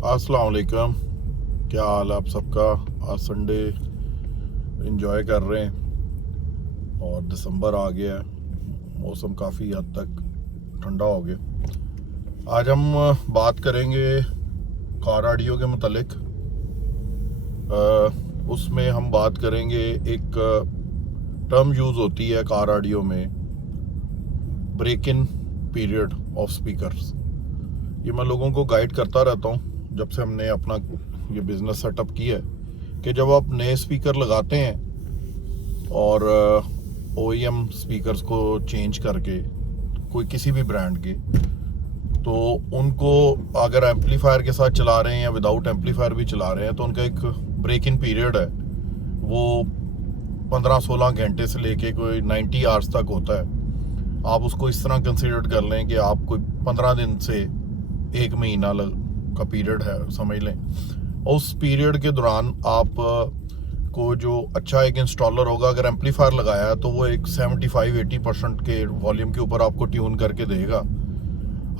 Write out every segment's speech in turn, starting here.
अस्सलाम वालेकुम। क्या हाल है आप सबका। आज संडे एंजॉय कर रहे हैं और दिसंबर आ गया है, मौसम काफ़ी हद तक ठंडा हो गया। आज हम बात करेंगे कार ऑडियो के मतलब। उसमें हम बात करेंगे, एक टर्म यूज़ होती है कार ऑडियो में, break in period of speakers. ये मैं लोगों को गाइड करता रहता हूँ जब से हमने अपना ये बिज़नेस सेटअप किया है कि जब आप नए स्पीकर लगाते हैं और OEM स्पीकर्स को चेंज करके कोई किसी भी ब्रांड के, तो उनको अगर एम्पलीफायर के साथ चला रहे हैं या विदाउट एम्पलीफायर भी चला रहे हैं तो उनका एक ब्रेक इन पीरियड है, वो 15-16 घंटे से लेके कोई 90 आवर्स तक होता है। आप उसको इस तरह कंसिडर कर लें कि आप कोई 15 दिन से 1 महीना का पीरियड है समझ लें। और उस पीरियड के दौरान आप को जो अच्छा एक इंस्टॉलर होगा, अगर एम्पलीफायर लगाया है तो वो एक 75-80% के वॉल्यूम के ऊपर आपको ट्यून करके देगा।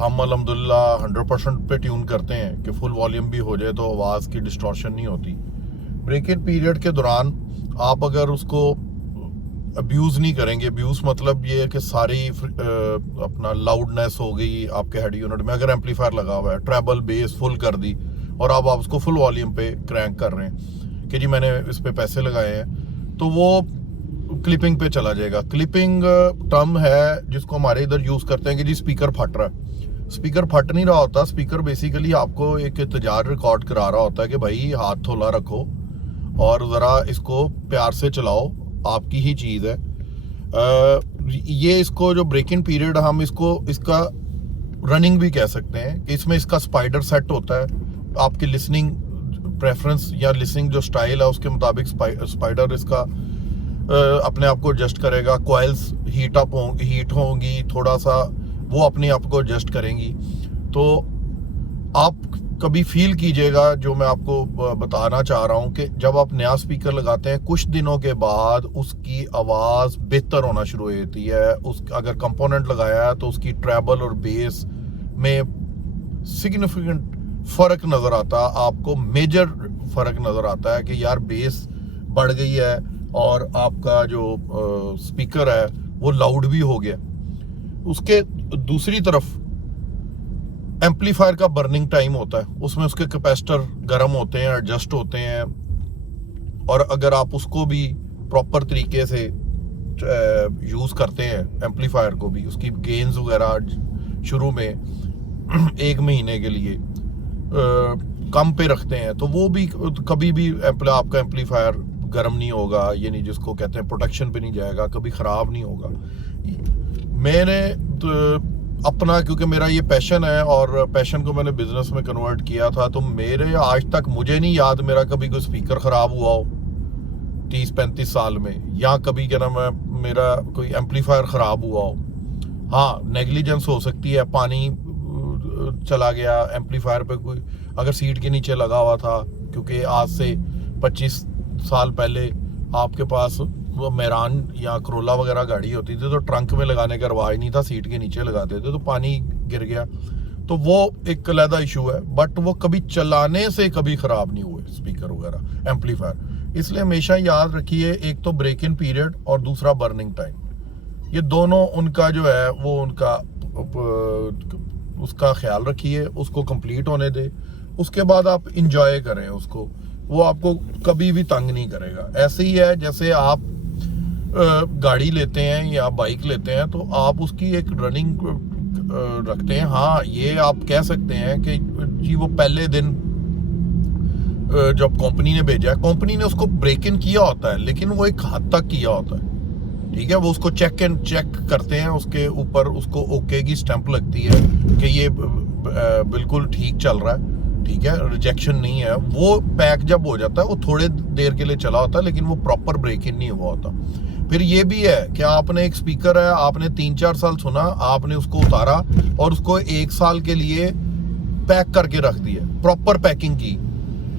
हम अल्हम्दुलिल्लाह 100% पे ट्यून करते हैं कि फुल वॉल्यूम भी हो जाए तो आवाज़ की डिस्टॉर्शन नहीं होती। ब्रेक इन पीरियड के दौरान आप अगर उसको अब्यूज़ नहीं करेंगे, अब्यूज़ मतलब ये है कि सारी अपना लाउडनेस हो गई आपके हेड यूनिट में, अगर एम्पलीफायर लगा हुआ है, ट्रेबल बेस फुल कर दी और अब आप उसको फुल वॉल्यूम पे क्रैंक कर रहे हैं कि जी मैंने इस पे पैसे लगाए हैं, तो वो क्लिपिंग पे चला जाएगा। क्लिपिंग टर्म है जिसको हमारे इधर यूज़ करते हैं कि जी स्पीकर फट रहा है। स्पीकर फट नहीं रहा होता, स्पीकर बेसिकली आपको एक इंतजार रिकॉर्ड करा रहा होता है कि भाई हाथ थोला रखो और ज़रा इसको प्यार से चलाओ, आपकी ही चीज़ है। ये इसको जो ब्रेक इन पीरियड हम इसका रनिंग भी कह सकते हैं कि इसमें इसका स्पाइडर सेट होता है। आपकी लिसनिंग प्रेफरेंस या लिसनिंग जो स्टाइल है उसके मुताबिक स्पाइडर इसका अपने आप को एडजस्ट करेगा। कॉइल्स हीट होंगी थोड़ा सा, वो अपने आप को एडजस्ट करेंगी। तो आप कभी फील कीजिएगा, जो मैं आपको बताना चाह रहा हूँ कि जब आप नया स्पीकर लगाते हैं कुछ दिनों के बाद उसकी आवाज़ बेहतर होना शुरू हो जाती है। अगर कंपोनेंट लगाया है तो उसकी ट्रेबल और बेस में सिग्निफिकेंट फ़र्क नज़र आता है, आपको मेजर फ़र्क नज़र आता है कि यार बेस बढ़ गई है और आपका जो स्पीकर है वो लाउड भी हो गया। उसके दूसरी तरफ एम्पलीफायर का बर्निंग टाइम होता है, उसमें उसके कैपेसिटर गर्म होते हैं, एडजस्ट होते हैं, और अगर आप उसको भी प्रॉपर तरीके से यूज़ करते हैं एम्पलीफायर को भी, उसकी गेन्स वगैरह शुरू में 1 महीने के लिए कम पे रखते हैं तो वो भी कभी भी आपका एम्पलीफायर गर्म नहीं होगा, ये नहीं जिसको कहते हैं प्रोटेक्शन पे नहीं जाएगा, कभी ख़राब नहीं होगा। मैंने अपना, क्योंकि मेरा ये पैशन है और पैशन को मैंने बिजनेस में कन्वर्ट किया था, तो मेरे आज तक मुझे नहीं याद मेरा कभी कोई स्पीकर ख़राब हुआ हो 30-35 साल में, या कभी क्या नाम है मेरा कोई एम्पलीफायर ख़राब हुआ हो। हाँ, नेग्लिजेंस हो सकती है, पानी चला गया एम्पलीफायर पे, कोई अगर सीट के नीचे लगा हुआ था, क्योंकि आज से 25 साल पहले आपके पास वो मेरान या करोला वगैरह गाड़ी होती थी तो ट्रंक में लगाने का रवाज नहीं था, सीट के नीचे लगाते थे तो पानी गिर गया, तो वो एक अलग इशू है। बट वो कभी चलाने से कभी ख़राब नहीं हुए स्पीकर वगैरह एम्पलीफायर। इसलिए हमेशा याद रखिए, एक तो ब्रेक इन पीरियड और दूसरा बर्निंग टाइम, ये दोनों उनका जो है वो उनका उसका ख्याल रखिए, उसको कंप्लीट होने दे, उसके बाद आप इंजॉय करें उसको, वो आपको कभी भी तंग नहीं करेगा। ऐसे ही है जैसे आप गाड़ी लेते हैं या बाइक लेते हैं तो आप उसकी एक रनिंग रखते हैं। हाँ, ये आप कह सकते हैं कि जी वो पहले दिन जब कंपनी ने भेजा है, कंपनी ने उसको ब्रेक इन किया होता है, लेकिन वो एक हद तक किया होता है, ठीक है। वो उसको चेक करते हैं, उसके ऊपर उसको ओके की स्टैंप लगती है कि ये बिल्कुल ठीक चल रहा है, ठीक है, रिजेक्शन नहीं है। वो पैक जब हो जाता है वो थोड़े देर के लिए चला होता है, लेकिन वो प्रॉपर ब्रेक इन नहीं हुआ होता। फिर ये भी है कि आपने एक स्पीकर है, आपने 3-4 साल सुना, आपने उसको उतारा और उसको 1 साल के लिए पैक करके रख दिया, प्रॉपर पैकिंग की।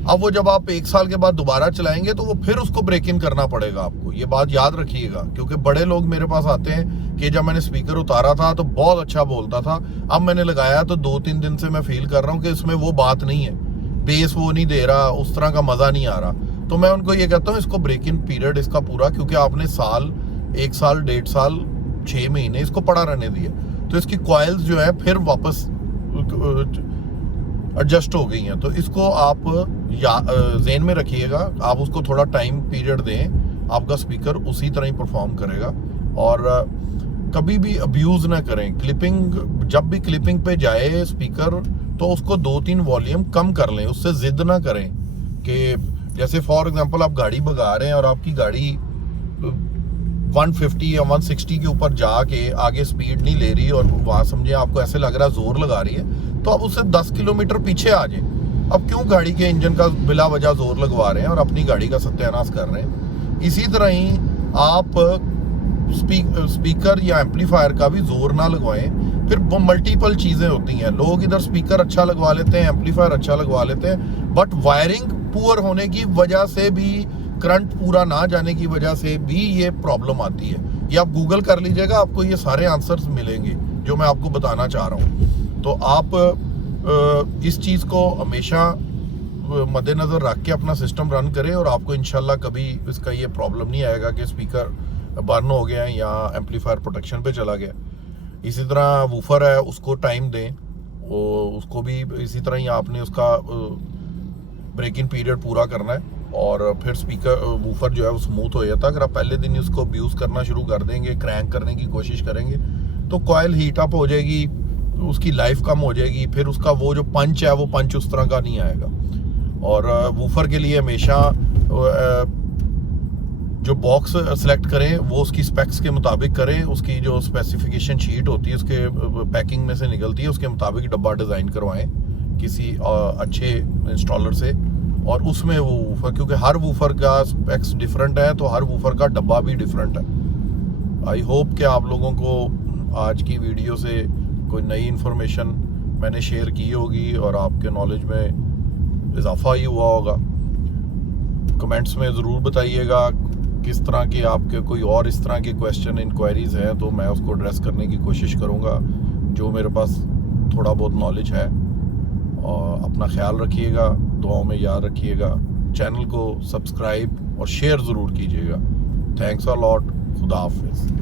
अब वो जब आप 1 साल के बाद दोबारा चलाएंगे तो वो फिर उसको ब्रेक इन करना पड़ेगा आपको, ये बात याद रखिएगा। क्योंकि बड़े लोग मेरे पास आते हैं कि जब मैंने स्पीकर उतारा था तो बहुत अच्छा बोलता था, अब मैंने लगाया तो 2-3 दिन से मैं फील कर रहा हूँ कि इसमें वो बात नहीं है बेस वो नहीं दे रहा, उस तरह का मज़ा नहीं आ रहा। तो मैं उनको ये कहता हूँ इसको ब्रेक इन पीरियड इसका पूरा, क्योंकि आपने साल, 1 साल, 1.5 साल, 6 महीने इसको पड़ा रहने दिया, तो इसकी कॉइल्स जो है फिर वापस एडजस्ट हो गई हैं। तो इसको आप ज़हन में रखिएगा, आप उसको थोड़ा टाइम पीरियड दें, आपका स्पीकर उसी तरह ही परफॉर्म करेगा। और कभी भी अब्यूज़ ना करें। क्लिपिंग, जब भी क्लिपिंग पे जाए स्पीकर, तो उसको 2-3 वॉल्यूम कम कर लें, उससे ज़िद ना करें कि जैसे फॉर एग्जांपल आप गाड़ी भगा रहे हैं और आपकी गाड़ी 150 या 160 के ऊपर जाके आगे स्पीड नहीं ले रही, और वहाँ समझे आपको ऐसे लग रहा है जोर लगा रही है, तो आप उससे 10 किलोमीटर पीछे आ जाए। अब क्यों गाड़ी के इंजन का बिला वजह जोर लगवा रहे हैं और अपनी गाड़ी का सत्यानाश कर रहे हैं। इसी तरह ही आप स्पीकर या एम्पलीफायर का भी जोर ना लगवाएं। फिर मल्टीपल चीज़ें होती हैं, लोग इधर स्पीकर अच्छा लगवा लेते हैं, एम्पलीफायर अच्छा लगवा लेते हैं, बट वायरिंग पुअर होने की वजह से भी, करंट पूरा ना जाने की वजह से भी ये प्रॉब्लम आती है। ये आप गूगल कर लीजिएगा, आपको ये सारे आंसर्स मिलेंगे जो मैं आपको बताना चाह रहा हूँ। तो आप इस चीज़ को हमेशा मद्देनज़र रख के अपना सिस्टम रन करें, और आपको इंशाल्लाह कभी इसका ये प्रॉब्लम नहीं आएगा कि स्पीकर बर्न हो गया है या एम्पलीफायर प्रोटेक्शन पे चला गया। इसी तरह वूफर है, उसको टाइम दें, उसको भी इसी तरह ही आपने उसका ब्रेक इन पीरियड पूरा करना है, और फिर स्पीकर वूफर जो है वो स्मूथ हो जाता है। अगर आप पहले दिन ही उसको अब्यूज़ करना शुरू कर देंगे, क्रैंक करने की कोशिश करेंगे, तो कॉइल हीट अप हो जाएगी, उसकी लाइफ कम हो जाएगी, फिर उसका वो जो पंच है वो पंच उस तरह का नहीं आएगा। और वूफर के लिए हमेशा जो बॉक्स सेलेक्ट करें वो उसकी स्पेक्स के मुताबिक करें, उसकी जो स्पेसिफिकेशन शीट होती है उसके पैकिंग में से निकलती है, उसके मुताबिक डब्बा डिज़ाइन करवाएं किसी अच्छे इंस्टॉलर से, और उसमें वो वूफर, क्योंकि हर वूफर का स्पेक्स डिफरेंट है, तो हर वूफर का डब्बा भी डिफरेंट है। आई होप कि आप लोगों को आज की वीडियो से कोई नई इन्फॉर्मेशन मैंने शेयर की होगी और आपके नॉलेज में इजाफा ही हुआ होगा। कमेंट्स में ज़रूर बताइएगा किस तरह के आपके कोई और इस तरह के क्वेश्चन, इंक्वायरीज़ हैं, तो मैं उसको एड्रेस करने की कोशिश करूँगा जो मेरे पास थोड़ा बहुत नॉलेज है। और अपना ख्याल रखिएगा, दुआओं में याद रखिएगा, चैनल को सब्सक्राइब और शेयर ज़रूर कीजिएगा। थैंक्स अ लॉट, खुदा हाफिज़।